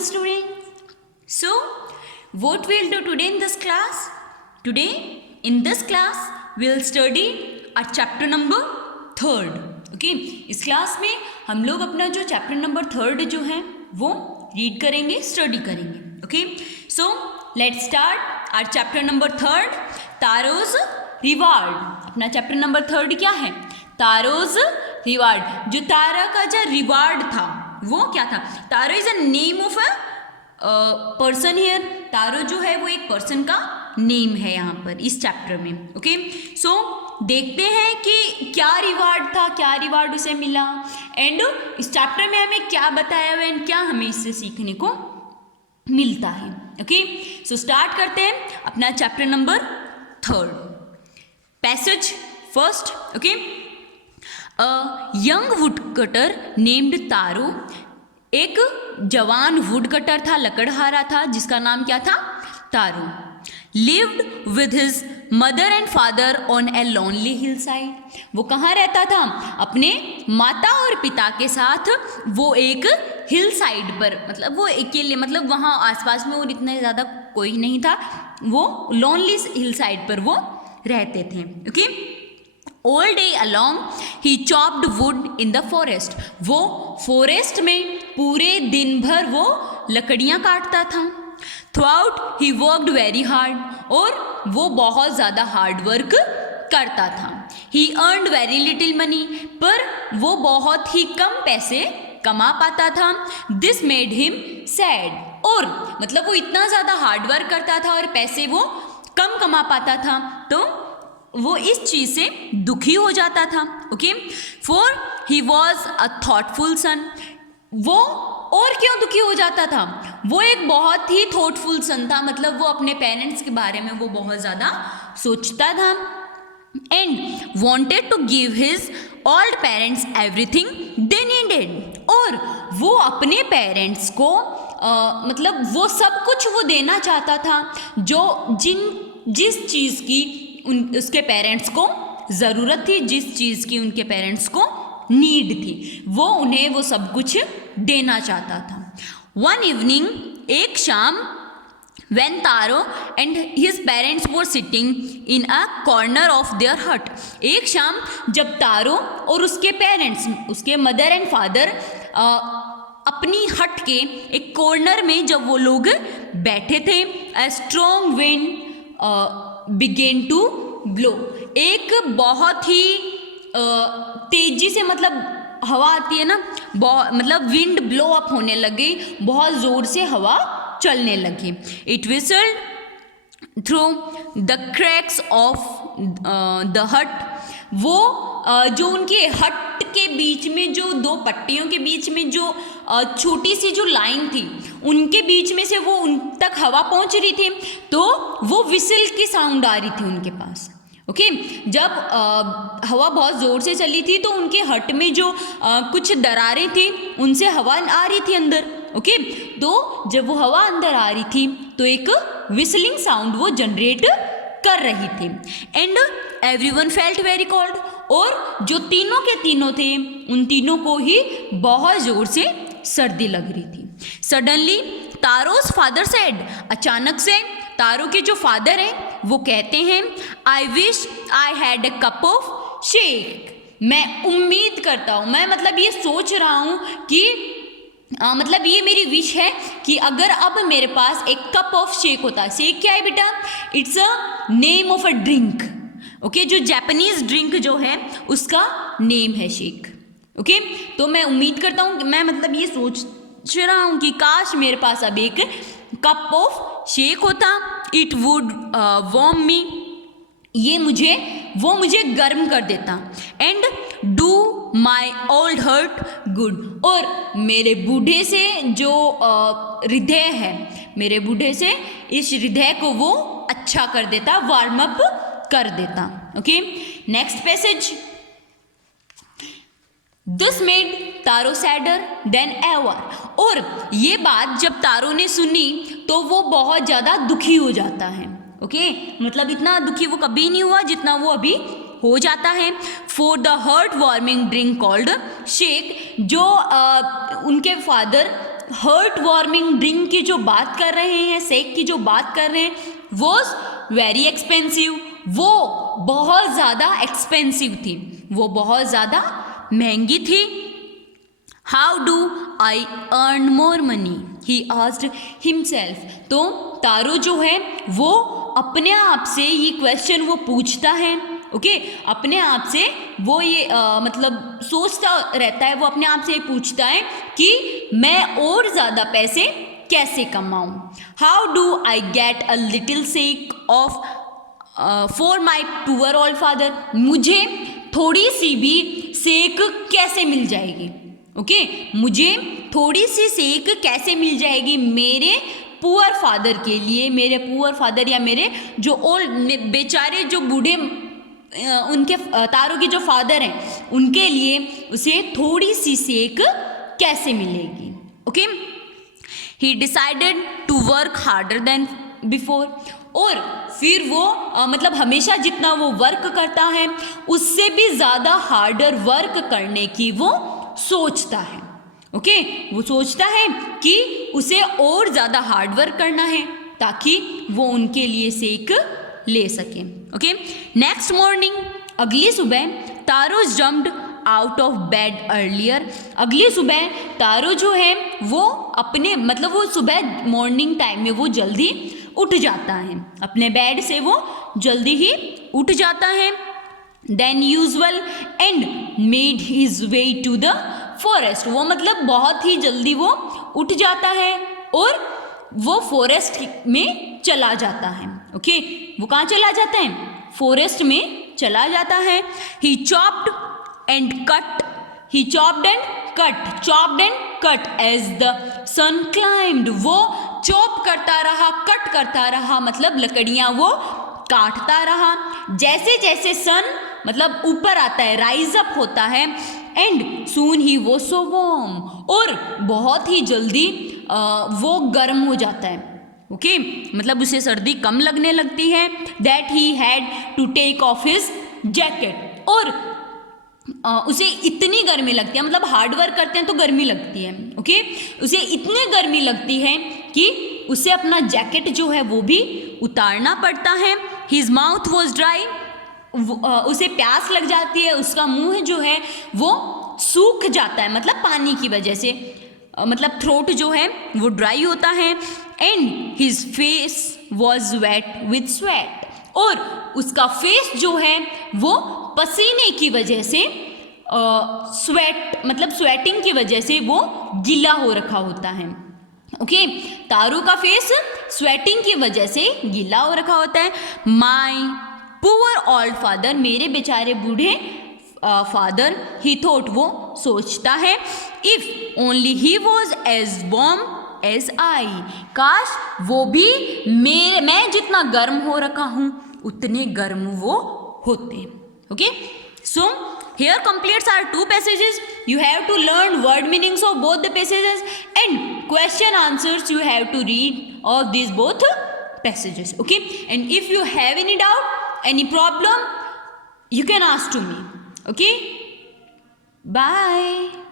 students. So, what we'll do today in this class? Today in this class we'll study our chapter number 3rd. Okay, इस class में हम लोग अपना जो chapter number 3rd जो है वो रीड करेंगे, स्टडी करेंगे. Okay, so let's start our chapter number 3rd, Taro's reward. अपना चैप्टर नंबर 3rd क्या है? Taro's reward. जो तारा का जो रिवार्ड था वो क्या था? Taro is a name of a person here. Taro जो है वो एक पर्सन का नेम है यहाँ पर इस चैप्टर में. ओके, सो देखते हैं कि क्या रिवार्ड था, क्या रिवार्ड उसे मिला, एंड इस चैप्टर में हमें क्या बताया हुआ एंड क्या हमें इससे सीखने को मिलता है. ओके, सो स्टार्ट करते हैं अपना chapter number 3rd. Passage first. Okay, a young woodcutter named Taro. एक जवान वुडकटर था, लकड़हारा था, जिसका नाम क्या था? Taro. Lived with his mother and father on a lonely hillside. वो कहाँ रहता था? अपने माता और पिता के साथ वो एक हिल साइड पर, मतलब वो अकेले, मतलब वहाँ आसपास में और इतना ज़्यादा कोई नहीं था, वो लॉनली हिल साइड पर वो रहते थे. Okay, all day along he chopped would in the forest. वो फॉरेस्ट में पूरे दिन भर वो लकड़ियाँ काटता था. Throughout he worked very hard. और वो बहुत ज़्यादा हार्ड वर्क करता था. He earned very little money. पर वो बहुत ही कम पैसे कमा पाता था. This made him sad. और मतलब वो इतना ज़्यादा हार्ड वर्क करता था और पैसे वो कम कमा पाता था, तो वो इस चीज़ से दुखी हो जाता था. Okay, for he was a thoughtful son. वो और क्यों दुखी हो जाता था? वो एक बहुत ही थॉटफुल सन था, मतलब वो अपने पेरेंट्स के बारे में वो बहुत ज़्यादा सोचता था. And wanted to give his old parents everything they needed. और वो अपने पेरेंट्स को मतलब वो सब कुछ वो देना चाहता था जो जिस चीज़ की उसके पेरेंट्स को ज़रूरत थी, जिस चीज़ की उनके पेरेंट्स को नीड थी, वो उन्हें वो सब कुछ देना चाहता था. वन इवनिंग, एक शाम, when Taro and his parents were sitting in a corner of their hut. एक शाम जब तारो और उसके पेरेंट्स, उसके मदर एंड फादर अपनी हट के एक कॉर्नर में जब वो लोग बैठे थे, a strong wind began to blow. एक बहुत ही तेजी से, मतलब हवा आती है ना, मतलब विंड ब्लो अप होने लगी, बहुत ज़ोर से हवा चलने लगी. It whistled through the cracks of the हट. वो जो उनके हट के बीच में, जो दो पट्टियों के बीच में जो छोटी सी जो लाइन थी, उनके बीच में से वो उन तक हवा पहुंच रही थी, तो वो विसल की साउंड आ रही थी उनके पास. ओके, जब हवा बहुत ज़ोर से चली थी तो उनके हट में जो कुछ दरारें थी उनसे हवा आ रही थी अंदर. ओके, तो जब वो हवा अंदर आ रही थी तो एक विसलिंग साउंड वो जनरेट कर रही थी. And everyone felt very cold. और जो तीनों के तीनों थे, उन तीनों को ही बहुत ज़ोर से सर्दी लग रही थी. Suddenly Taro's father said. अचानक से तारो के जो फादर हैं वो कहते हैं, I wish I had a cup of shake. मैं उम्मीद करता हूँ, मैं मतलब ये सोच रहा हूँ कि मतलब ये मेरी विश है कि अगर अब मेरे पास एक कप ऑफ शेक होता. शेक क्या है बेटा? It's a name of a drink. Okay, जो जापानीज ड्रिंक जो है उसका नेम है शेक. ओके, तो मैं उम्मीद करता हूँ, मैं मतलब ये सोच रहा हूँ कि काश मेरे पास अब एक कप ऑफ शेक होता. It would warm me. वो मुझे गर्म कर देता. And do my old heart good. और मेरे बूढ़े से जो हृदय है, मेरे बूढ़े से इस हृदय को वो अच्छा कर देता, वार्म अप कर देता. Okay, next passage. This made taro sadder then ever. और ये बात जब तारो ने सुनी तो वो बहुत ज़्यादा दुखी हो जाता है. ओके, मतलब इतना दुखी वो कभी नहीं हुआ जितना वो अभी हो जाता है. For the heart warming drink called shake. जो उनके फादर हार्ट वार्मिंग ड्रिंक की जो बात कर रहे हैं, शेक की जो बात कर रहे हैं, वॉज वेरी एक्सपेंसिव, वो बहुत ज़्यादा एक्सपेंसिव थी, वो बहुत ज़्यादा महंगी थी। How do I earn more money, he asked himself. तो तारो जो है वो अपने आप से ये क्वेश्चन वो पूछता है, ओके अपने आप से वो ये मतलब सोचता रहता है, वो अपने आप से ये पूछता है कि मैं और ज़्यादा पैसे कैसे कमाऊँ। How do I get a little sake off for my poor old father, मुझे थोड़ी सी भी शेक कैसे मिल जाएगी, ओके मुझे थोड़ी सी शेक कैसे मिल जाएगी मेरे पुअर फादर के लिए, मेरे पुअर फादर या मेरे जो ओल्ड बेचारे जो बूढ़े उनके तारो के जो फादर हैं उनके लिए उसे थोड़ी सी शेक कैसे मिलेगी। Okay he decided to work harder than before, और फिर वो मतलब हमेशा जितना वो वर्क करता है उससे भी ज़्यादा हार्डर वर्क करने की वो सोचता है। ओके वो सोचता है कि उसे और ज़्यादा हार्ड वर्क करना है ताकि वो उनके लिए शेक ले सके। ओके नेक्स्ट मॉर्निंग, अगली सुबह Taro jumped out of bed earlier, अगली सुबह तारो जो है वो अपने मतलब वो सुबह मॉर्निंग टाइम में वो जल्दी उठ जाता है, अपने बेड से वो जल्दी ही उठ जाता है। Than usual and made his way to the forest, वो मतलब बहुत ही जल्दी वो उठ जाता है और वो फॉरेस्ट में चला जाता है। ओके वो कहाँ चला जाता है, फॉरेस्ट में चला जाता है। He chopped and cut, he chopped and cut, chopped and cut as the sun climbed, वो चॉप करता रहा, कट करता रहा, मतलब लकड़ियाँ वो काटता रहा। जैसे जैसे सन मतलब ऊपर आता है, राइज अप होता है, एंड सून ही वो सो वार्म, और बहुत ही जल्दी वो गर्म हो जाता है। ओके मतलब उसे सर्दी कम लगने लगती है। That he had to take off his jacket, और उसे इतनी गर्मी लगती है, मतलब हार्ड वर्क करते हैं तो गर्मी लगती है। ओके उसे इतनी गर्मी लगती है कि उसे अपना जैकेट जो है वो भी उतारना पड़ता है। हिज माउथ वॉज ड्राई, उसे प्यास लग जाती है, उसका मुंह जो है वो सूख जाता है, मतलब पानी की वजह से, मतलब थ्रोट जो है वो ड्राई होता है। And his face was wet with sweat, और उसका फेस जो है वो पसीने की वजह से स्वेट मतलब स्वेटिंग की वजह से वो गीला हो रखा होता है। ओके तारो का फेस स्वेटिंग की वजह से गीला हो रखा होता है। माई पुअर ओल्ड फादर, मेरे बेचारे बूढ़े फादर, ही थॉट वो सोचता है, if only he was as warm as I, काश वो भी मैं जितना गर्म हो रखा हूँ उतने गर्म वो होते। Okay so here completes our two passages. You have to learn word meanings of both the passages and question answers you have to read of these both passages. Okay, and if you have any doubt, any problem, you can ask to me. Okay, bye.